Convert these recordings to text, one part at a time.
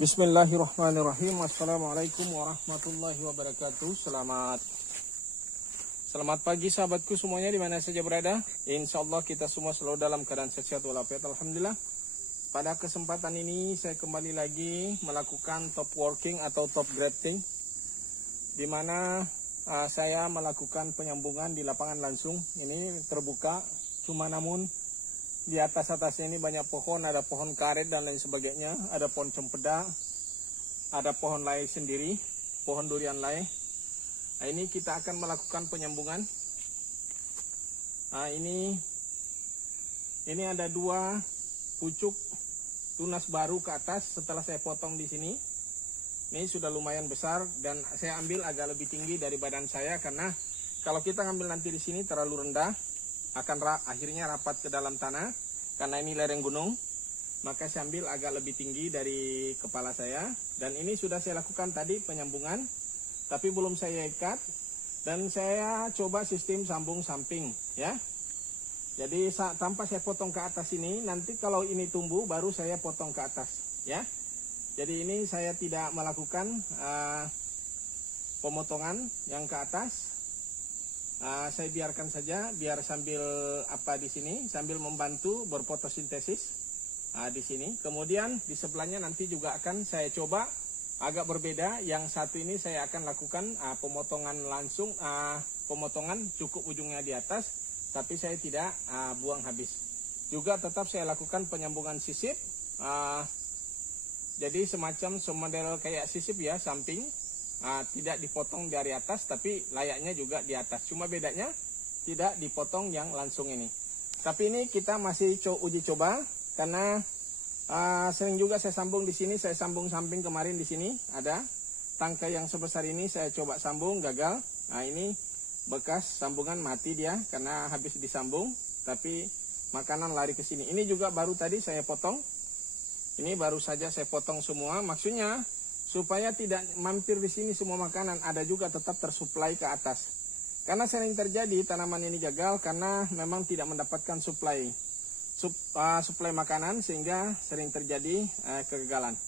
Bismillahirrahmanirrahim. Assalamualaikum warahmatullahi wabarakatuh. Selamat pagi sahabatku semuanya di mana saja berada. Insya Allah kita semua selalu dalam keadaan sehat walafiat. Alhamdulillah. Pada kesempatan ini saya kembali lagi melakukan top working atau top grafting, di mana saya melakukan penyambungan di lapangan langsung. Ini terbuka, cuma namun di atasnya ini banyak pohon, ada pohon karet dan lain sebagainya, ada pohon cempedak, ada pohon lai sendiri, pohon durian lai. Nah, ini kita akan melakukan penyambungan. Nah, ini ada dua pucuk tunas baru ke atas setelah saya potong di sini. Ini sudah lumayan besar dan saya ambil agak lebih tinggi dari badan saya karena kalau kita ngambil nanti di sini terlalu rendah, akan akhirnya rapat ke dalam tanah karena ini lereng gunung. Maka saya ambil agak lebih tinggi dari kepala saya, dan ini sudah saya lakukan tadi penyambungan, tapi belum saya ikat, dan saya coba sistem sambung samping ya. Jadi tanpa saya potong ke atas ini, nanti kalau ini tumbuh baru saya potong ke atas ya. Jadi ini saya tidak melakukan pemotongan yang ke atas. Saya biarkan saja biar sambil di sini sambil membantu berfotosintesis di sini. Kemudian di sebelahnya nanti juga akan saya coba agak berbeda. Yang satu ini saya akan lakukan pemotongan langsung, pemotongan cukup ujungnya di atas, tapi saya tidak buang habis. Juga tetap saya lakukan penyambungan sisip. Jadi semacam model kayak sisip ya, samping. Tidak dipotong dari atas, tapi layaknya juga di atas. Cuma bedanya tidak dipotong yang langsung ini. Tapi ini kita masih uji coba karena sering juga saya sambung di sini. Saya sambung samping kemarin di sini ada tangkai yang sebesar ini. Saya coba sambung gagal. Nah ini bekas sambungan mati dia karena habis disambung. Tapi makanan lari ke sini. Ini juga baru tadi saya potong. Ini baru saja saya potong semua. Maksudnya supaya tidak mampir di sini semua makanan, ada juga tetap tersuplai ke atas. Karena sering terjadi tanaman ini gagal karena memang tidak mendapatkan suplai makanan, sehingga sering terjadi kegagalan.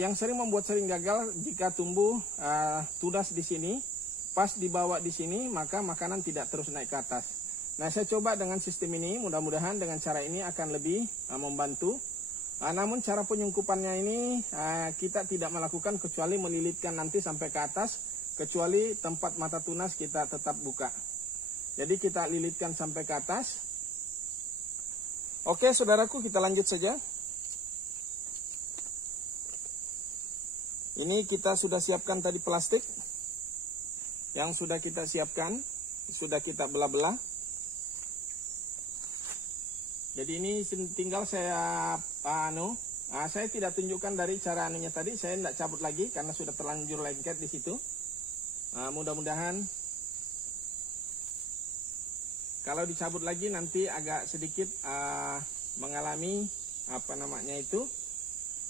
Yang sering membuat sering gagal jika tumbuh tunas di sini, pas dibawa di sini maka makanan tidak terus naik ke atas. Nah, saya coba dengan sistem ini, mudah-mudahan dengan cara ini akan lebih membantu. Namun cara penyungkupannya ini kita tidak melakukan kecuali melilitkan nanti sampai ke atas, kecuali tempat mata tunas kita tetap buka. Jadi kita lilitkan sampai ke atas. Oke saudaraku, kita lanjut saja. Ini kita sudah siapkan tadi plastik yang sudah kita siapkan, sudah kita belah-belah. Jadi ini tinggal saya saya tidak tunjukkan dari cara anunya tadi, saya tidak cabut lagi karena sudah terlanjur lengket di situ. Mudah-mudahan kalau dicabut lagi nanti agak sedikit mengalami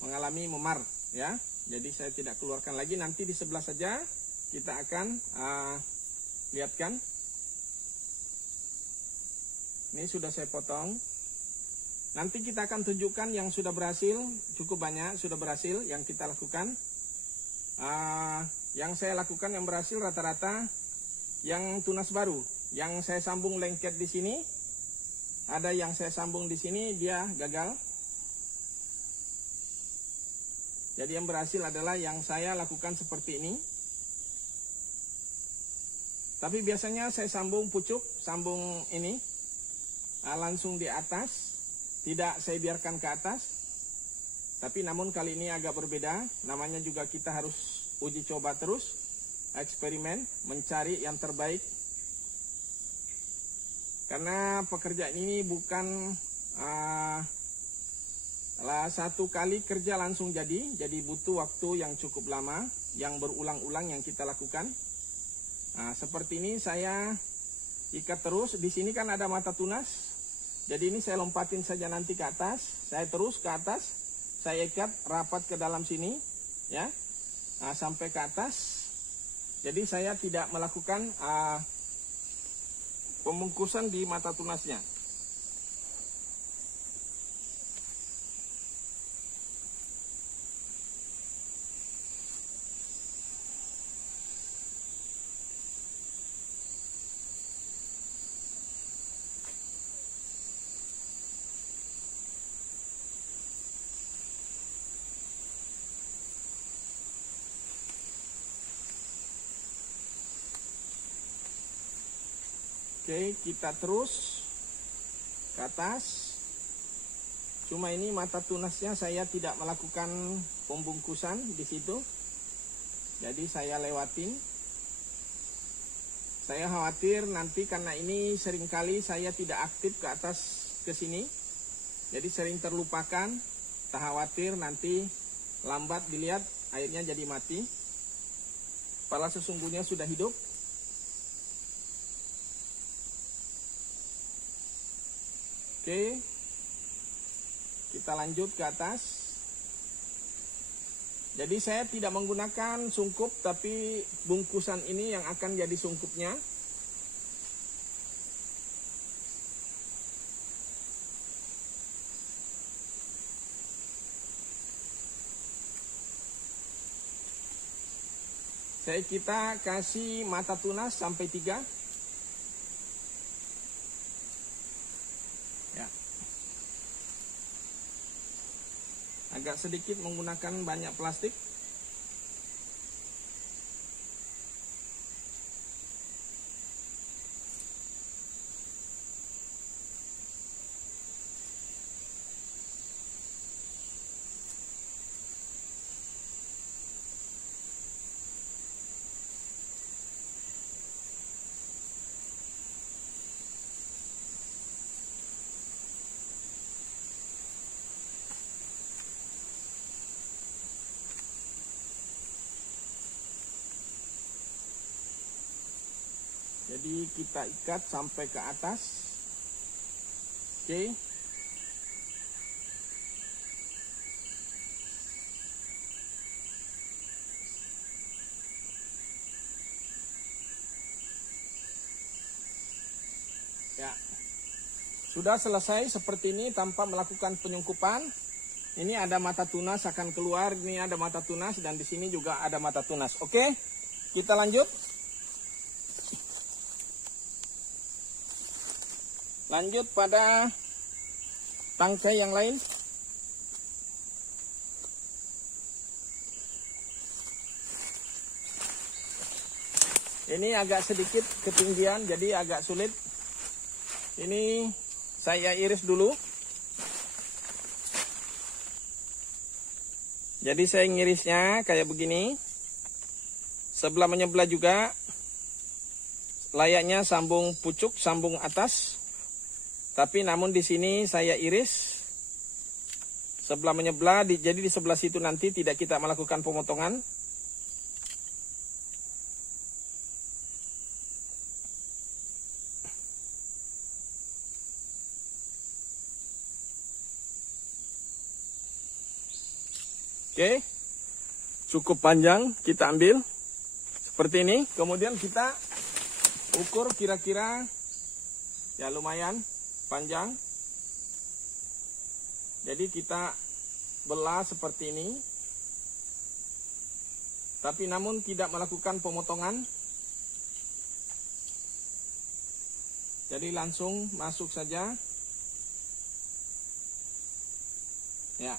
mengalami memar ya. Jadi saya tidak keluarkan lagi, nanti di sebelah saja kita akan lihatkan. Ini sudah saya potong. Nanti kita akan tunjukkan yang sudah berhasil, cukup banyak sudah berhasil yang kita lakukan. Yang saya lakukan yang berhasil rata-rata yang tunas baru. Yang saya sambung lengket di sini, ada yang saya sambung di sini dia gagal. Jadi yang berhasil adalah yang saya lakukan seperti ini. Tapi biasanya saya sambung pucuk, sambung ini langsung di atas. Tidak saya biarkan ke atas. Tapi namun kali ini agak berbeda. Namanya juga kita harus uji coba terus. Eksperimen, mencari yang terbaik. Karena pekerjaan ini bukan satu kali kerja langsung jadi. Jadi butuh waktu yang cukup lama. Yang berulang-ulang yang kita lakukan. Seperti ini saya ikat terus. Di sini kan ada mata tunas. Jadi ini saya lompatin saja nanti ke atas, saya terus ke atas, saya ikat rapat ke dalam sini, ya, sampai ke atas. Jadi saya tidak melakukan pembungkusan di mata tunasnya. Oke, kita terus ke atas. Cuma ini mata tunasnya saya tidak melakukan pembungkusan di situ. Jadi saya lewatin. Saya khawatir nanti karena ini seringkali saya tidak aktif ke atas ke sini. Jadi sering terlupakan. Tak khawatir nanti lambat dilihat airnya jadi mati. Padahal sesungguhnya sudah hidup. Oke, kita lanjut ke atas. Jadi saya tidak menggunakan sungkup, tapi bungkusan ini yang akan jadi sungkupnya. Kita kasih mata tunas sampai 3. Agak sedikit menggunakan banyak plastik. Jadi kita ikat sampai ke atas. Oke. Ya. Sudah selesai seperti ini tanpa melakukan penyungkupan. Ini ada mata tunas akan keluar, ini ada mata tunas dan di sini juga ada mata tunas. Oke. Kita lanjut. Lanjut pada tangkai yang lain. Ini agak sedikit ketinggian, jadi agak sulit. Ini saya iris dulu. Jadi saya ngirisnya kayak begini. Sebelah menyebelah juga. Layaknya sambung pucuk, sambung atas. Tapi namun di sini saya iris sebelah menyebelah, jadi di sebelah situ nanti tidak kita melakukan pemotongan. Oke, cukup panjang, kita ambil seperti ini. Kemudian kita ukur kira-kira ya lumayan panjang. Jadi kita belah seperti ini. Tapi namun tidak melakukan pemotongan. Jadi langsung masuk saja. Ya.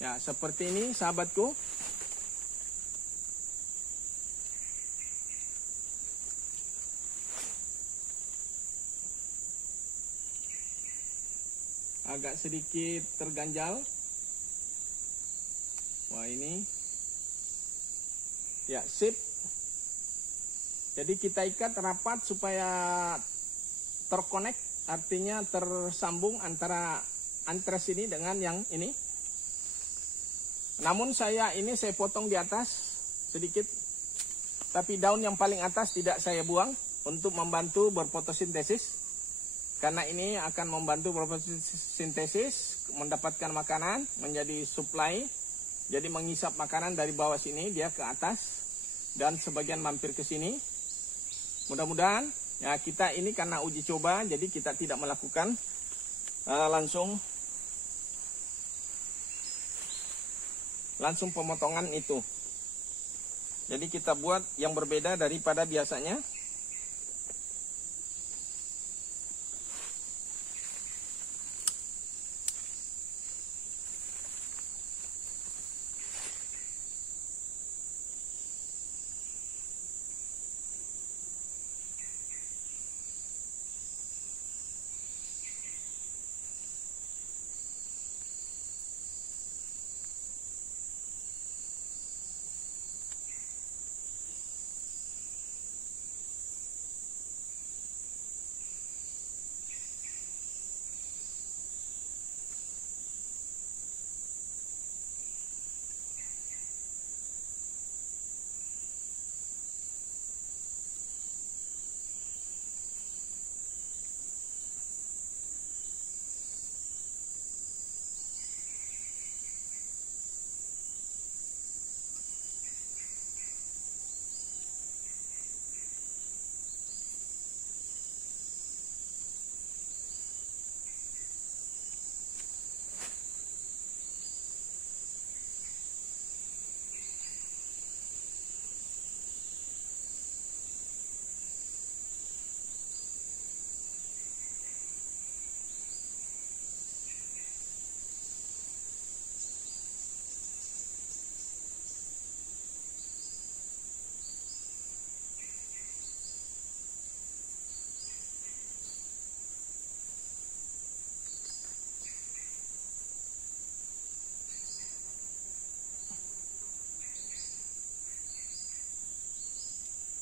Ya, seperti ini sahabatku. Agak sedikit terganjal. Wah, ini. Ya, sip. Jadi kita ikat rapat supaya terkonek, artinya tersambung antara antres ini dengan yang ini. Namun saya potong di atas sedikit. Tapi daun yang paling atas tidak saya buang untuk membantu berfotosintesis. Karena ini akan membantu berfotosintesis, mendapatkan makanan, menjadi supply. Jadi mengisap makanan dari bawah sini, dia ke atas. Dan sebagian mampir ke sini. Mudah-mudahan, ya kita ini karena uji coba, jadi kita tidak melakukan langsung pemotongan itu. Jadi kita buat yang berbeda daripada biasanya.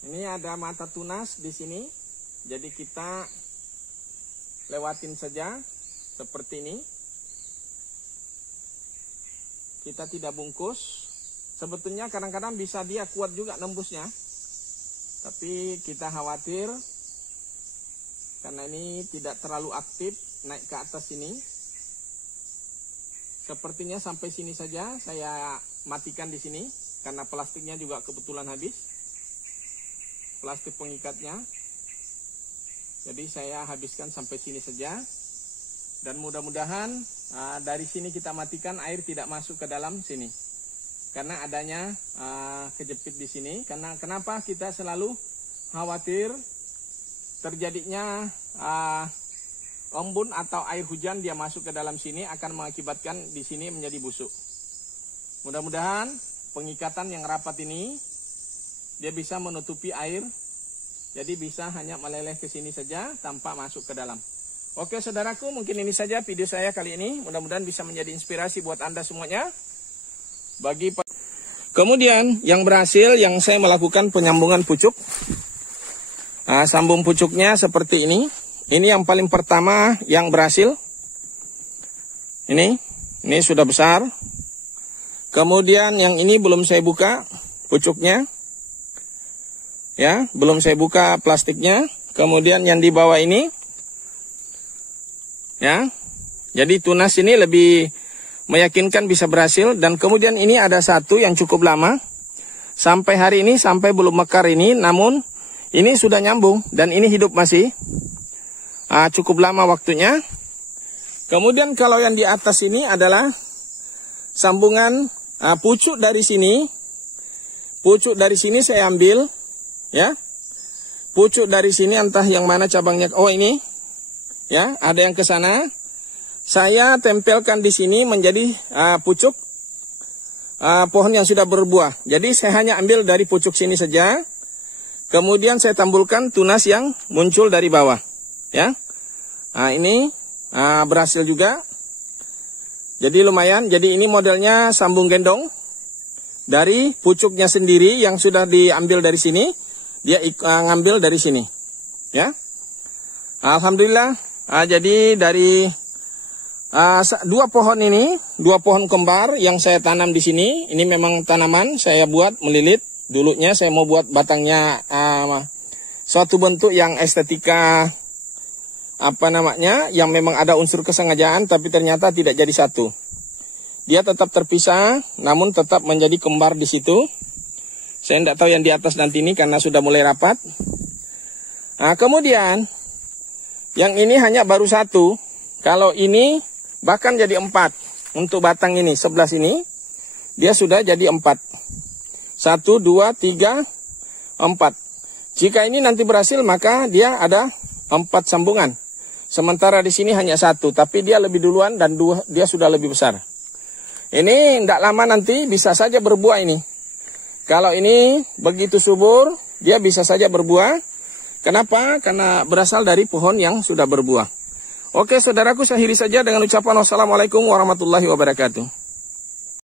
Ini ada mata tunas di sini. Jadi kita lewatin saja seperti ini. Kita tidak bungkus. Sebetulnya kadang-kadang bisa dia kuat juga nembusnya. Tapi kita khawatir karena ini tidak terlalu aktif naik ke atas sini. Sepertinya sampai sini saja saya matikan di sini karena plastiknya juga kebetulan habis. Plastik pengikatnya. Jadi saya habiskan sampai sini saja. Dan mudah-mudahan dari sini kita matikan, air tidak masuk ke dalam sini. Karena adanya kejepit di sini. Karena kenapa kita selalu khawatir terjadinya embun atau air hujan dia masuk ke dalam sini akan mengakibatkan di sini menjadi busuk. Mudah-mudahan pengikatan yang rapat ini dia bisa menutupi air, jadi bisa hanya meleleh ke sini saja tanpa masuk ke dalam. Oke saudaraku, mungkin ini saja video saya kali ini. Mudah-mudahan bisa menjadi inspirasi buat Anda semuanya. Kemudian yang berhasil, yang saya melakukan penyambungan pucuk. Sambung pucuknya seperti ini. Ini yang paling pertama yang berhasil. Ini sudah besar. Kemudian yang ini belum saya buka pucuknya. Ya, belum saya buka plastiknya. Kemudian yang di bawah ini. Ya. Jadi tunas ini lebih meyakinkan bisa berhasil. Dan kemudian ini ada satu yang cukup lama. Sampai hari ini, sampai belum mekar ini. Namun ini sudah nyambung. Dan ini hidup masih. Cukup lama waktunya. Kemudian kalau yang di atas ini adalah sambungan pucuk dari sini. Pucuk dari sini saya ambil. Ya, pucuk dari sini entah yang mana cabangnya. Oh ini, ya ada yang ke sana. Saya tempelkan di sini menjadi pucuk pohon yang sudah berbuah. Jadi saya hanya ambil dari pucuk sini saja. Kemudian saya tambulkan tunas yang muncul dari bawah. Ya, ini berhasil juga. Jadi lumayan. Jadi ini modelnya sambung gendong dari pucuknya sendiri yang sudah diambil dari sini. Dia ngambil dari sini, ya. Alhamdulillah. Jadi dari dua pohon ini, dua pohon kembar yang saya tanam di sini. Ini memang tanaman saya buat melilit. Dulunya saya mau buat batangnya suatu bentuk yang estetika yang memang ada unsur kesengajaan, tapi ternyata tidak jadi satu. Dia tetap terpisah, namun tetap menjadi kembar di situ. Saya tidak tahu yang di atas nanti ini karena sudah mulai rapat. Kemudian yang ini hanya baru satu. Kalau ini bahkan jadi 4. Untuk batang ini sebelah sini dia sudah jadi 4. 1, 2, 3, 4. Jika ini nanti berhasil maka dia ada 4 sambungan. Sementara di sini hanya 1, tapi dia lebih duluan dan dia sudah lebih besar. Ini tidak lama nanti bisa saja berbuah ini. Kalau ini begitu subur, dia bisa saja berbuah. Kenapa? Karena berasal dari pohon yang sudah berbuah. Oke, saudaraku, saya akhiri saja dengan ucapan wassalamualaikum warahmatullahi wabarakatuh.